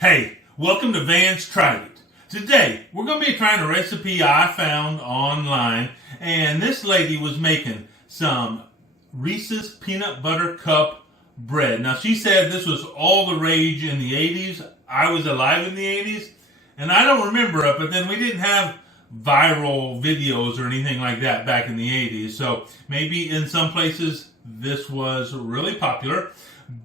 Hey, welcome to Van's Tried It. Today, we're going to be trying a recipe I found online, and this lady was making some Reese's peanut butter cup bread. Now, she said this was all the rage in the 80s. I was alive in the 80s, and I don't remember it, but then we didn't have viral videos or anything like that back in the 80s, so maybe in some places this was really popular.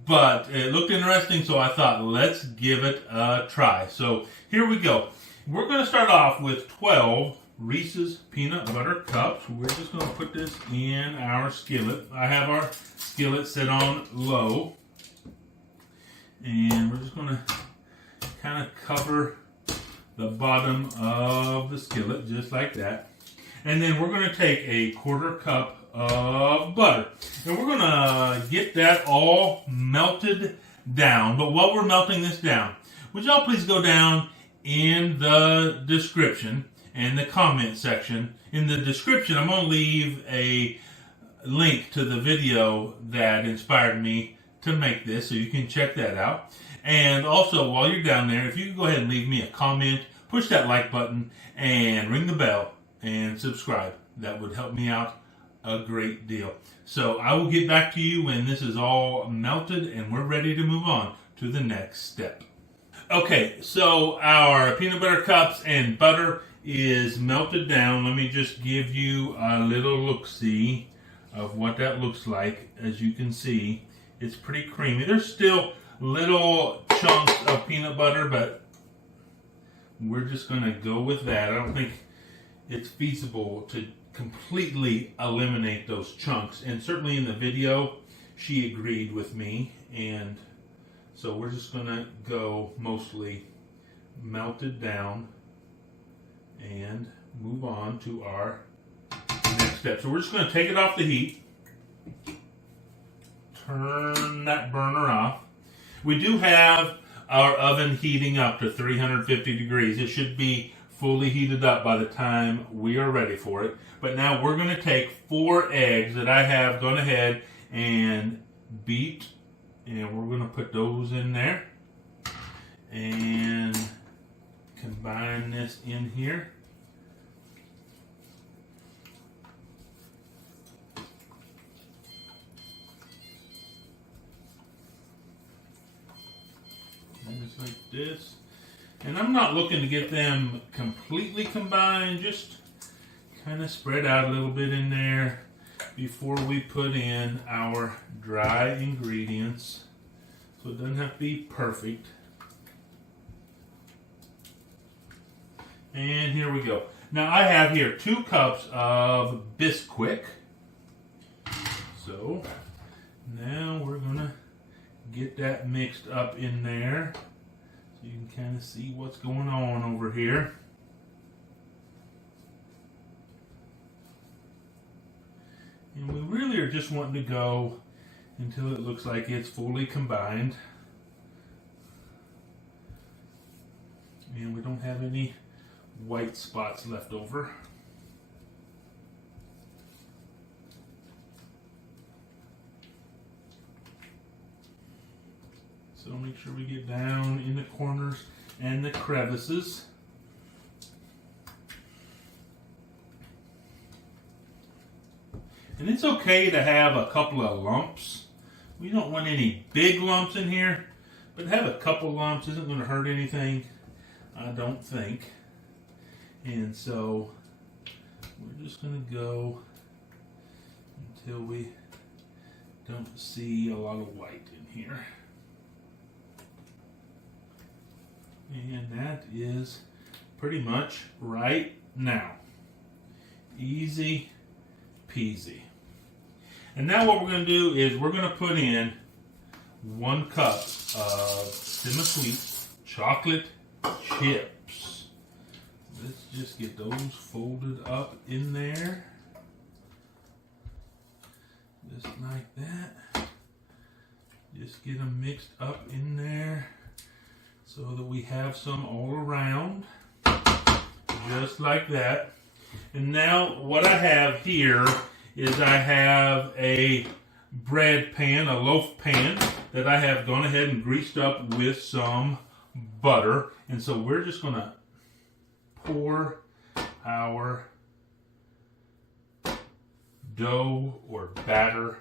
But it looked interesting, so I thought, let's give it a try. So here we go. We're going to start off with 12 Reese's peanut butter cups. We're just going to put this in our skillet. I have our skillet set on low. And we're just going to kind of cover the bottom of the skillet, just like that. And then we're going to take a 1/4 cup of butter. And we're going to get that all melted down. But while we're melting this down, would y'all please go down in the description and the comment section. In the description, I'm going to leave a link to the video that inspired me to make this, so you can check that out. And also, while you're down there, if you could go ahead and leave me a comment, push that like button, and ring the bell, and subscribe. That would help me out a great deal. So I will get back to you when this is all melted and we're ready to move on to the next step. Okay, so our peanut butter cups and butter is melted down. Let me just give you a little look-see of what that looks like. As you can see, it's pretty creamy. There's still little chunks of peanut butter, but we're just going to go with that. I don't think it's feasible to completely eliminate those chunks, and certainly in the video she agreed with me, and so we're just going to go mostly melted down and move on to our next step. So we're just going to take it off the heat, turn that burner off. We do have our oven heating up to 350 degrees. It should be fully heated up by the time we are ready for it. But now we're going to take 4 eggs that I have gone ahead and beat, and we're going to put those in there and combine this in here. And just like this. And I'm not looking to get them completely combined, just kind of spread out a little bit in there before we put in our dry ingredients. So it doesn't have to be perfect. And here we go. Now I have here 2 cups of Bisquick. So now we're going to get that mixed up in there. You can kind of see what's going on over here. And we really are just wanting to go until it looks like it's fully combined. And we don't have any white spots left over. So make sure we get down in the corners and the crevices. And it's okay to have a couple of lumps. We don't want any big lumps in here, but have a couple lumps isn't going to hurt anything, I don't think. And so we're just going to go until we don't see a lot of white in here. And that is pretty much right now. Easy peasy. And now what we're going to do is we're going to put in 1 cup of semi-sweet chocolate chips. Let's just get those folded up in there. Just like that. Just get them mixed up in there, so that we have some all around, just like that. And now what I have here is I have a bread pan, a loaf pan, that I have gone ahead and greased up with some butter. And so we're just going to pour our dough or batter,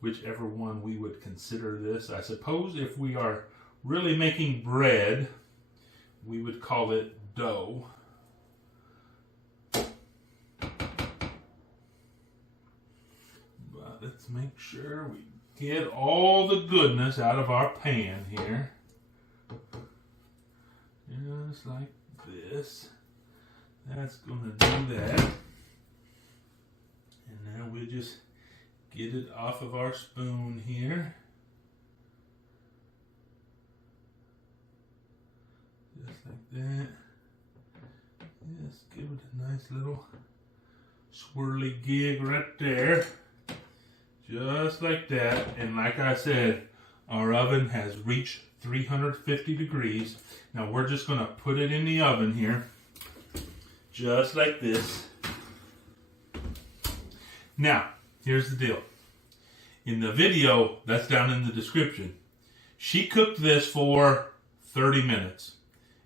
whichever one we would consider this. I suppose if we are really making bread, we would call it dough. But let's make sure we get all the goodness out of our pan here. Just like this. That's going to do that. And now we'll just get it off of our spoon here. Just like that. Just give it a nice little swirly gig right there. Just like that. And like I said, our oven has reached 350 degrees. Now we're just going to put it in the oven here. Just like this. Now, here's the deal. In the video that's down in the description, she cooked this for 30 minutes.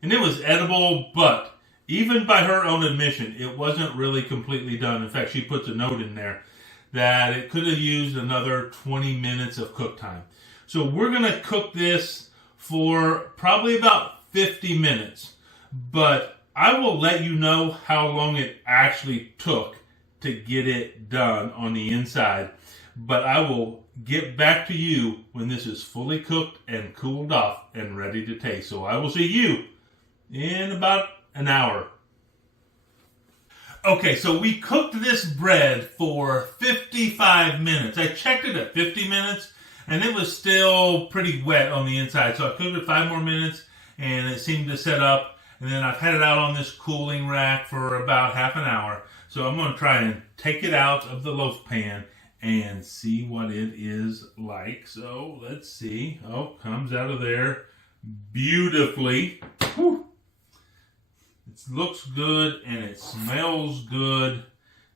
And it was edible, but even by her own admission, it wasn't really completely done. In fact, she puts a note in there that it could have used another 20 minutes of cook time. So we're going to cook this for probably about 50 minutes. But I will let you know how long it actually took to get it done on the inside. But I will get back to you when this is fully cooked and cooled off and ready to taste. So I will see you in about an hour. Okay, so we cooked this bread for 55 minutes. I checked it at 50 minutes, and it was still pretty wet on the inside. So I cooked it 5 more minutes, and it seemed to set up. And then I've had it out on this cooling rack for about half an hour. So I'm going to try and take it out of the loaf pan and see what it is like. So let's see. Oh, comes out of there beautifully. Whew. It looks good and it smells good.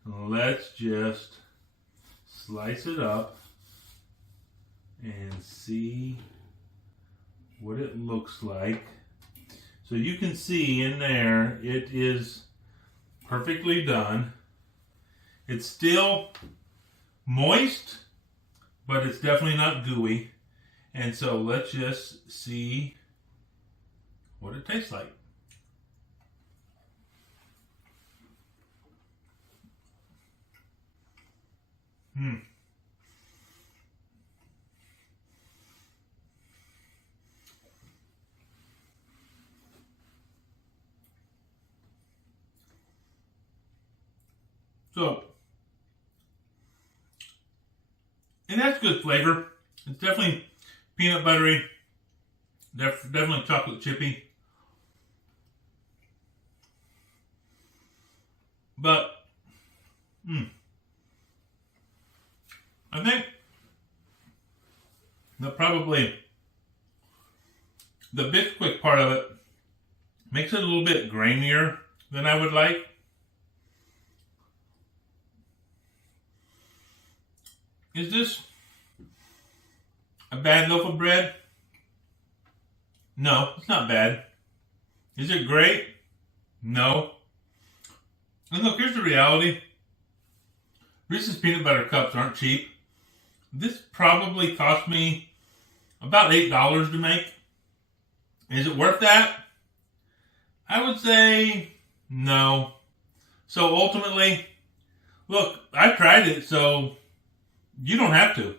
Let's just slice it up and see what it looks like. So you can see in there, it is perfectly done. It's still moist, but it's definitely not gooey. And so let's just see what it tastes like. So, and that's good flavor. It's definitely peanut buttery, definitely chocolate chippy. But, I think that probably the Bisquick part of it makes it a little bit grainier than I would like. Is this a bad loaf of bread? No, it's not bad. Is it great? No. And look, here's the reality. Reese's peanut butter cups aren't cheap. This probably cost me about $8 to make. Is it worth that? I would say no. So ultimately, look, I tried it, so you don't have to.